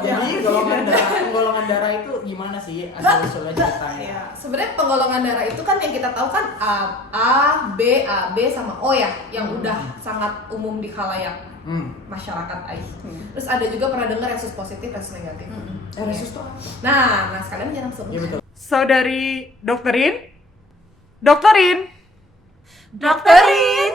Jadi golongan darah itu gimana sih asal-usulnya ceritanya? Ya, sebenarnya penggolongan darah itu kan yang kita tahu kan A, B sama O ya, yang udah sangat umum di khalayak masyarakat AI. Terus ada juga pernah dengar resus positif, resus negatif. Resus tuh apa? Nah, sekarang aja langsung. Iya betul. Saudari dokterin. Dup dup. Dokterin.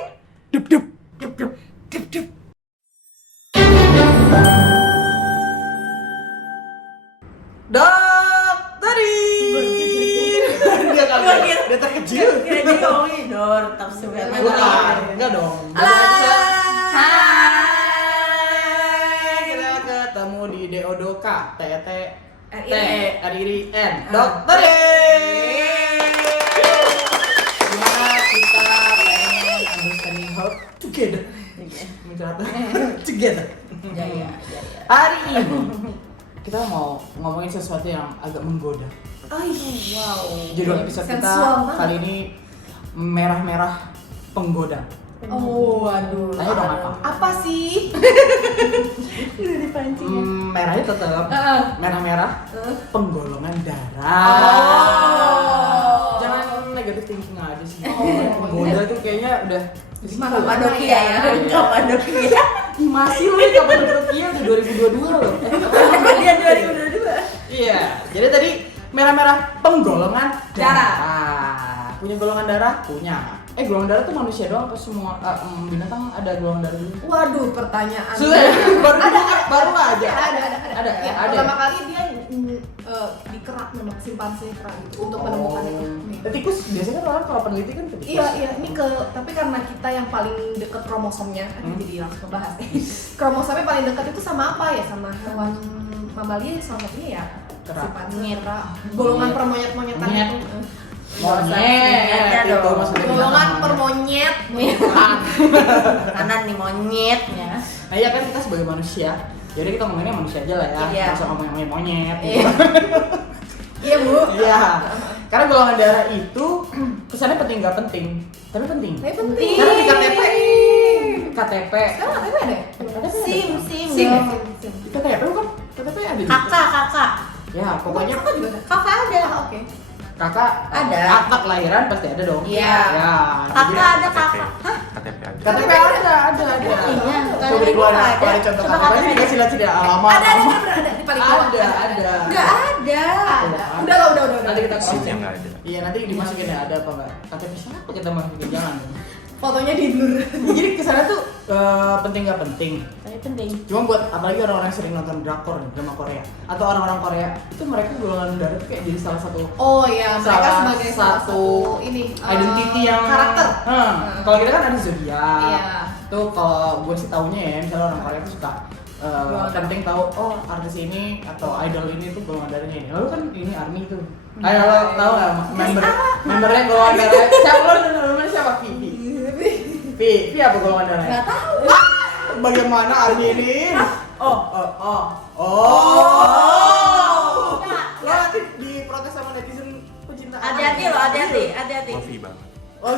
Dia kaget. Dia terkejut. Dia ngomongin dor tafsir Bukan, enggak dong. Hai. Kita ketemu di Deodoka, RIRIN. Ah. Dokterin. Gimana kita pengen understanding how together. Together. Ya. Hari ini kita mau ngomongin sesuatu yang agak menggoda. Wow. Judul episode kita Sensual banget. kali ini merah-merah penggoda. Oh, waduh. Tanya dong apa? Apa sih? Udah dipancing. Merahnya tetap merah-merah penggolongan darah. Oh. Jangan negatif thinking aja sih. Penggoda tuh kayaknya udah Kapadokia ya. Kapadokia. Ih, masih loh Kapadokia udah 2022 loh. Dia 2022. Iya, jadi tadi merah-merah penggolongan Darah. darah. Punya golongan darah? Punya. Golongan darah tuh manusia doang apa semua binatang ada golongan darah juga? Waduh, pertanyaan. Sudah, baru aja. Ada. Ya, ada. Pertama kali dia dikerak memang simpanse kerak gitu untuk menemukan itu. Nih. Tikus biasanya orang kalau peneliti kan ke tikus. Iya, ini tapi karena kita yang paling deket kromosomnya, jadi langsung ngebahas. Kromosomnya paling dekat itu sama apa ya? Sama hewan mamalia salah satunya ya Kerak. simpanse kerak. Golongan permonyet-monyetan Monyet. itu. Monyet itu dong. maksudnya Golongan binatang. permonyet. Kanan nih monyetnya. Nah iya kan kita sebagai manusia, jadi kita ngomongnya manusia aja lah ya, Iya. nggak usah ngomongin monyet. Iya. Iya, Bu. Iya. Karena golongan darah itu kesannya penting nggak penting, tapi penting. Tapi penting. Karena di KTP. Sekarang KTP ada? Sim. Sim. Di KTP bukan? KTP ada juga. Kakak. Ya pokoknya Kakak juga ada? Kakak ada. Oke. kakak Ada. akta kelahiran pasti ada dong. Iya. Ya. Kakak ada kakak. Hah? KTP ada. KTP ada. Iya. Coba di luar ada contoh Coba KTP KTP. dikasih lihat tidak alamat. Ada di paling bawah. Ada. Enggak ada. Udah lah, udah. Nanti kita Seat cross yang nggak ada. Iya nanti dimasukin ya ada apa enggak? KTP siapa kita masukin jangan. Fotonya di blur. Jadi kesana tuh penting nggak penting. Tapi penting. Cuma buat apalagi orang-orang yang sering nonton drakor nih, drama Korea atau orang-orang Korea itu mereka golongan darah tuh kayak jadi salah satu Oh iya, mereka Salah sebagai salah satu satu ini identity yang karakter. Kalau kita kan ada zodiak. Iya. Tuh kalau gue sih taunya ya, misalnya orang Korea tuh suka penting tahu oh artis ini atau idol ini tuh golongan darahnya ini. Lalu kan ini ARMY tuh. Ayo lo tahu nggak membernya golongan darah siapa lo namanya siapa? Vi apa golongan darahnya? Enggak tahu. Bagaimana ARMY ini? Oh. Lo nanti diprotes sama netizen pecinta. Hati-hati loh, hati-hati. Coffee banget. Oh,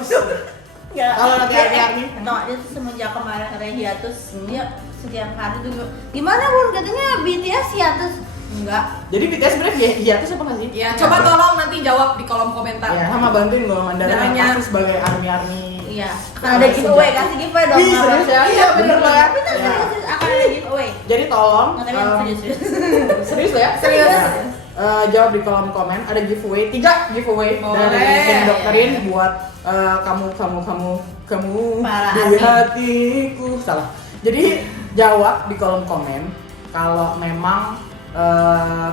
Enggak. Kalau nanti Army. Dia tuh semenjak kemarin katanya hiatus, dia setiap hari tuh gimana Bun katanya BTS hiatus. Enggak. Jadi BTS sebenarnya hiatus apa nggak sih? Ya, coba tolong nanti jawab di kolom komentar. Ya, sama bantuin golongan darah Darahnya. pasti sebagai ARMY. Iya. Akan ada giveaway, kasih giveaway dong. Ih, serius ya? Iya, bener lah ya. Bener, Ya. serius, akan ada giveaway. Jadi tolong Nggak tapi yang serius. serius lo ya? Serius. Jawab di kolom komen ada giveaway 3 giveaway Boleh. dari tim dokterin buat kamu Para di hati. hatiku salah. Jadi jawab di kolom komen kalau memang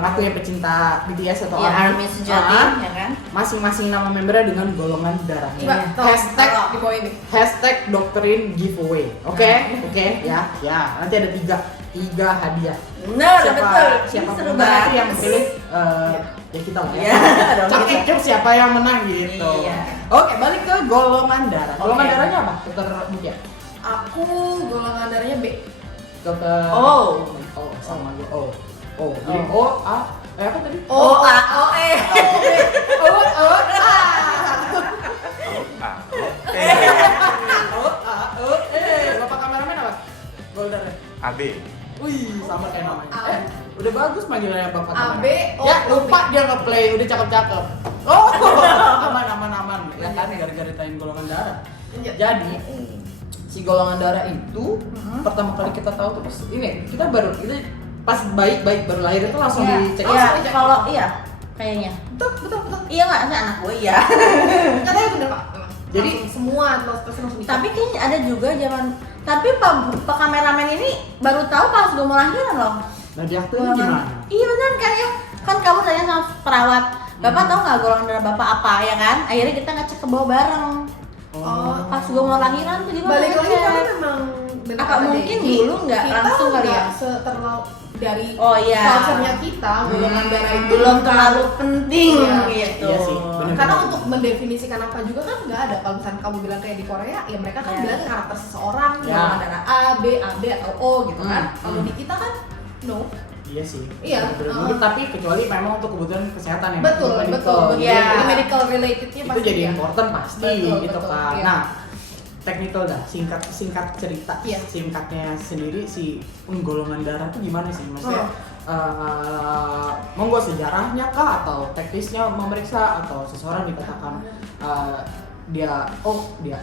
aku yang pecinta BTS atau Iya, ARMY sejati, ya kan? masing-masing nama membernya dengan golongan darahnya. Coba tolong Hashtag di bawah ini. Hashtag dokterin giveaway. Oke, ya. Nanti ada tiga hadiah. Bener, betul. Siapa Ini seru pemenang nanti banget. yang pilih ya kita lah ya. Iya, dong, Cak kita. ikut siapa yang menang gitu. Iya. Oke, balik ke golongan darah. Golongan Oke. darahnya apa? Dokter Mutia. Aku golongan darahnya B. Dokter Oh. sama gue. Jadi O A apa tadi? O A O E. Bapak kameramen apa? Golden. AB. Wih, sama kayak namanya. Udah bagus panggilannya bapak A, temen. B, O, Ya O, lupa dia nge-play, udah cakep-cakep. Oh, aman. Ya kan gara-gara ditanyain golongan darah. Iya. Jadi si golongan darah itu pertama kali kita tahu tuh pas ini kita pas baik baru lahir itu langsung dicek. Iya, kalau iya kayaknya. Betul. Iya nggak sih anak gue iya. Katanya bener Pak. Jadi Langsung semua langsung dicek. Tapi kayaknya ada juga zaman. Tapi pak kameramen ini baru tahu pas gue mau lahiran loh. nah di akte gimana? Iya benar kan ya. Kan kamu tanya sama perawat. Bapak tahu nggak golongan darah bapak apa ya kan? Akhirnya kita ngecek ke bawah bareng. Oh, Pas gue mau lahiran tuh dia balik lagi ngecek. karena memang benar Apa kata mungkin Deji, dulu nggak langsung kali ya? terlalu dari Oh iya. culture-nya kita golongan darah itu Belum bukan- terlalu penting Iya. gitu. Iya sih, bener. karena untuk mendefinisikan apa juga kan nggak ada. Kalau misalnya kamu bilang kayak di Korea ya mereka kan Iya. bilang karakter seseorang Ya. golongan darah A, B atau O gitu kan. Kalau di kita kan no. Iya sih. Iya. Mungkin tapi kecuali memang untuk kebutuhan kesehatan ya. Betul. Jadi, Iya. Jadi medical relatednya itu pasti jadi ya. important pasti Betul, gitu betul, kan. iya. Nah, technical dah, singkat cerita. Iya. Singkatnya sendiri si golongan darah tuh gimana sih? Maksudnya monggo sejarahnya kah atau teknisnya memeriksa atau seseorang dikatakan dia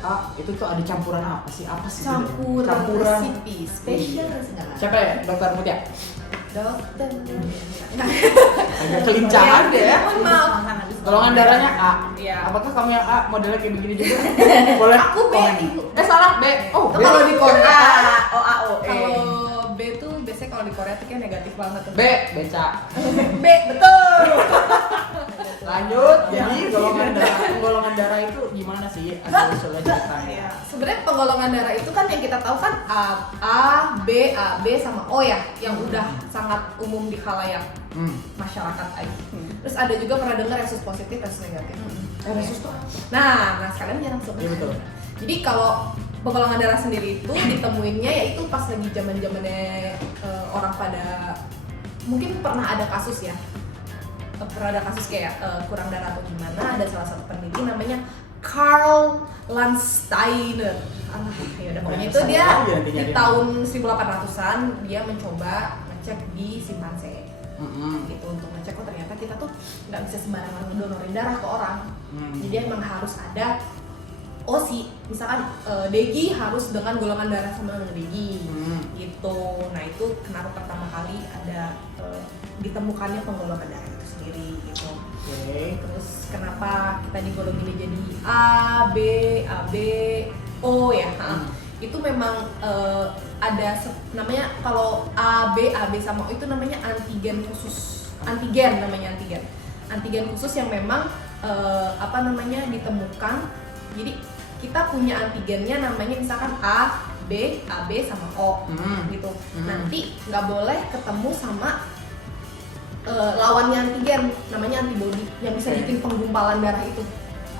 A itu tuh ada campuran apa sih sebenarnya? Campuran resipi spesial segala. Siapa ya? Dokter Mutia? Dokter. Agak kelincahan deh ya. Mohon maaf. Golongan darahnya A. Iya. Apakah kamu yang A modelnya kayak begini juga? Boleh. Aku B, komen. Ibu. Salah B. Oh, B. Kalau di Korea O. kalau B tuh biasanya kalau di Korea tuh kayak negatif banget tuh. B, beca. B, betul. Lanjut. Jadi golongan darah itu gimana sih asal usulnya ceritanya? Sebenarnya penggolongan darah itu kan yang kita tahu kan A, B sama O ya, yang udah sangat umum di khalayak masyarakat aja. Terus ada juga pernah dengar resus positif, resus negatif. Resus tuh? Nah sekalian aja langsung. Iya betul. Jadi kalau penggolongan darah sendiri itu ditemuinnya yaitu pas lagi zamannya orang pada mungkin pernah ada kasus ya. Pernah ada kasus kayak kurang darah atau gimana, ada salah satu peneliti namanya Karl Landsteiner. Ya udah pokoknya itu dia di tahun 1800-an dia mencoba ngecek di simpanse. Gitu untuk ngecek kok ternyata kita tuh nggak bisa sembarangan ngedonorin darah ke orang. Jadi emang harus ada OSI, misalkan Degi harus dengan golongan darah sama dengan Degi gitu. Nah itu kenapa pertama kali ada ditemukannya penggolongan darah itu sendiri gitu. Terus kenapa kita digolongin jadi A, B, O ya? Itu memang ada namanya kalau A, B sama O itu namanya antigen khusus. Antigen khusus yang memang ditemukan. Jadi kita punya antigennya namanya misalkan A, B sama O gitu. Nanti nggak boleh ketemu sama lawannya antigen, namanya antibody yang bisa bikin penggumpalan darah itu.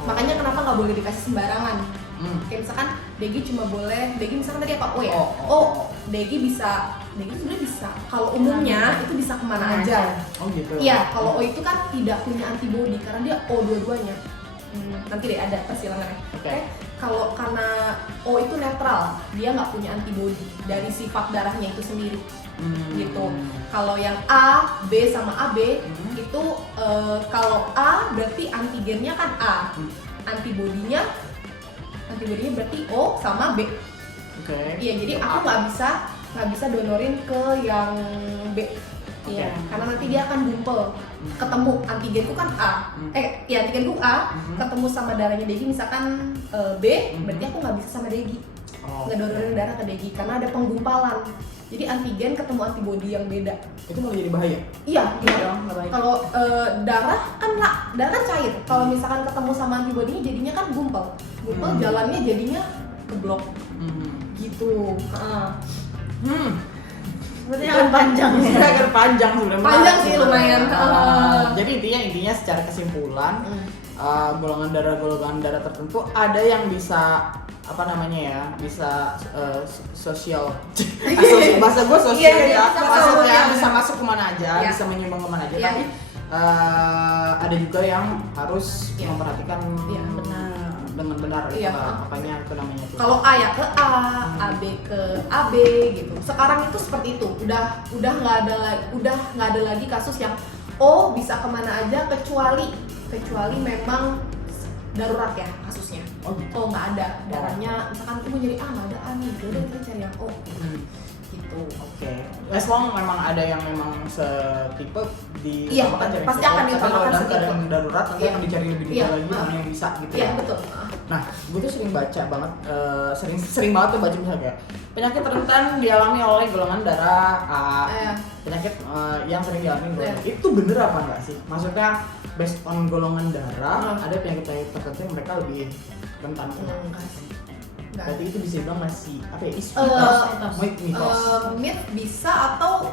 Makanya kenapa nggak boleh dikasih sembarangan. Kayak misalkan Degi cuma boleh, Degi misalkan tadi apa? O ya? Degi sebenarnya bisa. Kalau umumnya itu bisa kemana aja. Oh gitu. Iya, kalau O itu kan tidak punya antibody karena dia O dua-duanya. Nanti deh ada persilangannya. Oke. Kalau karena O itu netral, dia nggak punya antibody dari sifat darahnya itu sendiri. Gitu. Kalau yang A, B sama AB itu kalau A berarti antigennya kan A, antibodinya berarti O sama B. Iya, jadi aku nggak bisa donorin ke yang B. Iya, karena nanti dia akan gumpel. Ketemu antigenku kan A. Antigenku A ketemu sama darahnya Degi misalkan B, berarti aku nggak bisa sama Degi. Ngedonorin darah ke Degi karena ada penggumpalan. Jadi antigen ketemu antibodi yang beda. Itu malah jadi bahaya. Iya. Kalau darah kan cair. Kalau misalkan ketemu sama antibodinya jadinya kan gumpel. Jalannya jadinya keblok. Gitu. Berarti akan panjang ya. Agak panjang sebenarnya. Panjang sih lumayan. Jadi intinya secara kesimpulan golongan darah tertentu ada yang bisa bisa sosial. Bahasa gue sosial ya. Maksudnya bisa masuk kemana aja, bisa menyumbang kemana aja. Tapi ada juga yang harus memperhatikan dengan benar gitu Iya. lah, makanya itu namanya tuh. Kalau A ya ke A, AB ke AB gitu. Sekarang itu seperti itu. Udah nggak ada lagi kasus yang O bisa kemana aja kecuali memang darurat ya kasusnya. Oh, gitu. Oh nggak ada darahnya, misalkan ibu jadi A nggak ada A nih, udah kita cari yang O gitu. Oke. As long memang ada yang memang setipe di Iya, cari pasti setipe, akan tapi diutamakan kalau dalam setipe. keadaan darurat nanti Iya. akan dicari lebih Iya. detail lagi mana yang bisa gitu Iya ya. betul. Nah, gue tuh sering baca banget, sering banget tuh baca misalnya kayak penyakit rentan dialami oleh golongan darah A, penyakit yang sering dialami golongan itu bener apa enggak sih? Maksudnya based on golongan darah ada penyakit tertentu yang mereka lebih rentan kena. Enggak sih. Enggak. Berarti itu bisa dibilang masih apa ya? Mitos. Myth bisa atau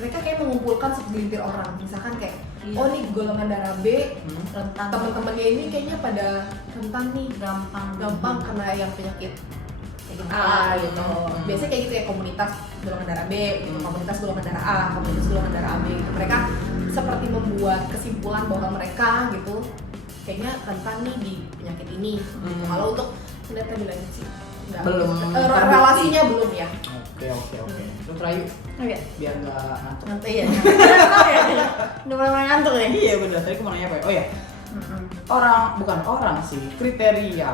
mereka kayak mengumpulkan segelintir orang, misalkan kayak oh nih golongan darah B, rentan teman-temannya ini kayaknya pada rentan nih, gampang karena yang penyakit A gitu. Biasanya kayak gitu ya, komunitas golongan darah B, gitu. Komunitas golongan darah A, komunitas golongan darah AB gitu. Mereka seperti membuat kesimpulan bahwa mereka gitu kayaknya rentan nih di penyakit ini. Kalau untuk penelitian lebih lanjut sih nggak. Belum relasinya belum ya. Oke. Lu terayu biar nggak ngantuk. nanti ya. Udah mulai ngantuk ya. Iya benar. Tadi aku mau nanya apa ya? Oh ya. Bukan orang sih, kriteria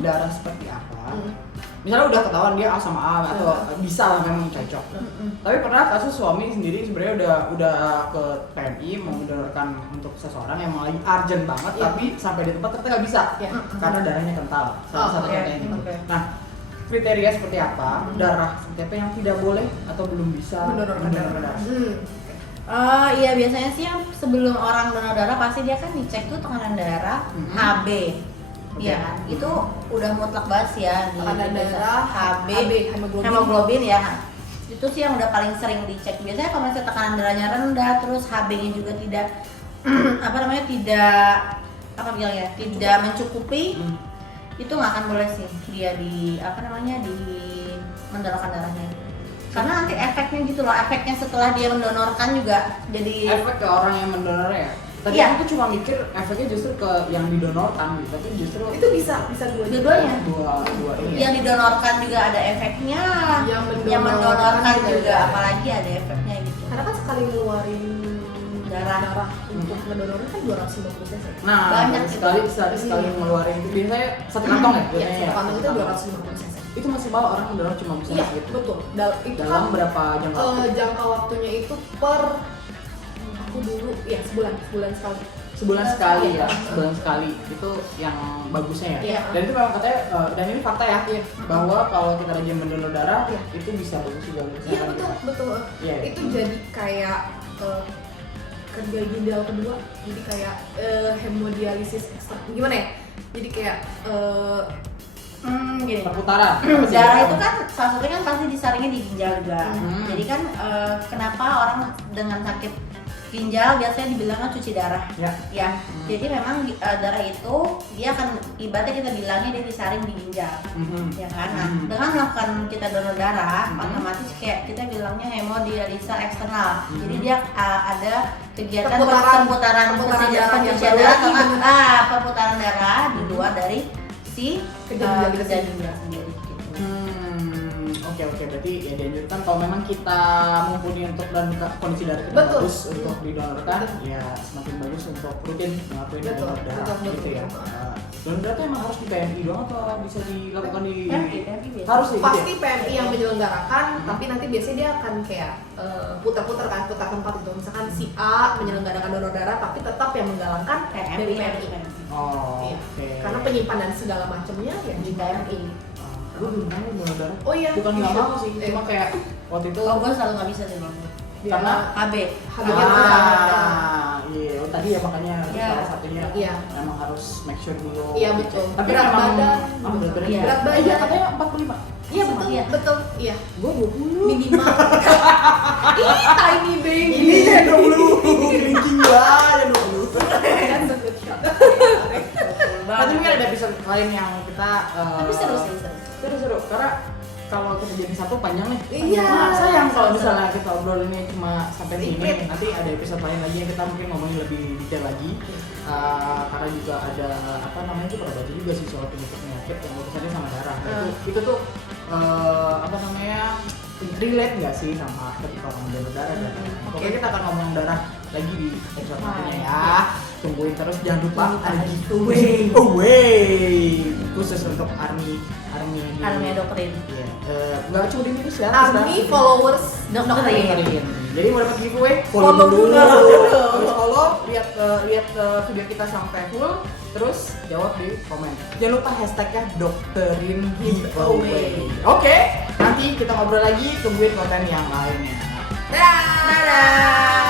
darah seperti apa? Misalnya udah ketahuan dia A sama A atau bisa lah memang cocok. Tapi pernah kasus suami sendiri sebenarnya udah ke PMI mau mendonorkan untuk seseorang yang lagi urgent banget, tapi sampai di tempat ternyata nggak bisa karena darahnya kental. Salah satu contohnya gitu. Nah, kriteria seperti apa? Darah seperti apa yang tidak boleh atau belum bisa Mendonorkan darah. Iya biasanya sih yang sebelum orang donor darah pasti dia kan dicek tuh tekanan darah, HB. Iya kan? Itu udah mutlak banget sih ya di Tekanan darah, HB, hemoglobin. hemoglobin ya. Itu sih yang udah paling sering dicek. Biasanya kalau misalnya tekanan darahnya rendah, terus HB-nya juga tidak tidak mencukupi, itu nggak akan boleh sih dia di mendonorkan darahnya. Karena nanti efeknya gitu loh, efeknya setelah dia mendonorkan juga jadi efek ke orang yang mendonor ya. Tadi Iya. aku cuma mikir efeknya justru ke yang didonorkan gitu, tapi justru Itu bisa dua-duanya. dua ini. Yang didonorkan juga ada efeknya, yang mendonorkan juga apalagi ada efeknya gitu. Karena kan sekali ngeluarin Darah. untuk mendonornya kan 250 cc. Nah, Banyak sekali ngeluarin itu biasanya satu kantong ya? Iya, Biasanya satu kantong itu Satu 250 cc. Itu maksimal orang mendonor cuma bisa Iya, segitu. betul. Itu Dalam kan berapa jangka waktu? jangka waktunya itu per aku dulu ya sebulan sekali. Sebulan sekali ya, sebulan sekali itu yang bagusnya ya. Iya. Dan itu memang katanya, dan ini fakta ya, bahwa kalau kita rajin mendonor darah itu bisa bagus juga untuk Iya kesehatan betul. kita. Iya. Itu jadi kayak kerja ginjal kedua, jadi kayak hemodialisis ekstra. Gimana ya? Jadi kayak Gini. Perputaran. Darah itu kan salah satunya kan pasti disaringnya di ginjal juga. Jadi kan kenapa orang dengan sakit ginjal biasanya dibilangnya cuci darah. Ya. Jadi memang darah itu dia akan ibaratnya kita bilangnya dia disaring di ginjal. Ya kan? Nah, dengan melakukan kita donor darah, otomatis kayak kita bilangnya hemodialisa eksternal. Jadi dia ada kegiatan perputaran darah yang pencucian darah atau perputaran darah di luar dari si kejadian ginjal sendiri gitu. Oke, berarti ya dianjurkan kalau memang kita mumpuni untuk dan kondisi darah kita Betul. bagus untuk didonorkan, ya semakin bagus untuk rutin ngelakuin Betul, donor darah betul, gitu ya. betul. Donor darah itu emang harus di PMI doang atau bisa dilakukan di PMI biasa. harus ya, gitu pasti ya? PMI yang menyelenggarakan, tapi nanti biasanya dia akan kayak putar-putar tempat itu. Misalkan si A menyelenggarakan donor darah, tapi tetap yang menggalangkan dari PMI. Oh, Iya. oke. Karena penyimpanan segala macamnya ya di PMI. Gue belum pernah donor darah. Oh iya. Bukan nggak mau sih, Eh. cuma kayak waktu itu Oh, gue selalu nggak bisa sih bang. karena HB. HB-nya rendah. iya, tadi ya makanya Iya. salah satunya Iya. memang harus make sure dulu. Iya, betul. Tapi Berat memang badan. berat badan. Iya. Berat badan. Iya, katanya 45. Iya betul, Iya. betul. Iya. Gue 20. Minimal. Ini tiny baby. Ini ya 20. Linking ya 20. Kan betul. Nanti mungkin ada episode lain yang kita Tapi seru sih seru. seru karena kalau kita jadi satu panjang nih. Iya. Nah, sayang kalau misalnya kita obrolinnya cuma sampai sini. Nanti ada episode lain lagi yang kita mungkin ngomongin lebih detail lagi. Karena juga ada apa namanya itu pernah baca juga sih soal penyakit yang urusannya sama darah. Nah, itu tuh apa namanya relate nggak sih sama ketika orang donor darah dan pokoknya kita akan ngomong darah lagi di episode nantinya ya. Tungguin terus, jangan lupa ada giveaway khusus untuk army doktrin. Iya. Nggak cuma di Indonesia. Army followers Doktrin. Jadi mau dapat giveaway, Follow dulu. dulu. Habis follow, lihat video kita sampai full, terus jawab di komen. Jangan lupa hashtagnya dokterin giveaway. Oke, nanti kita ngobrol lagi, tungguin konten yang lainnya. Dadah.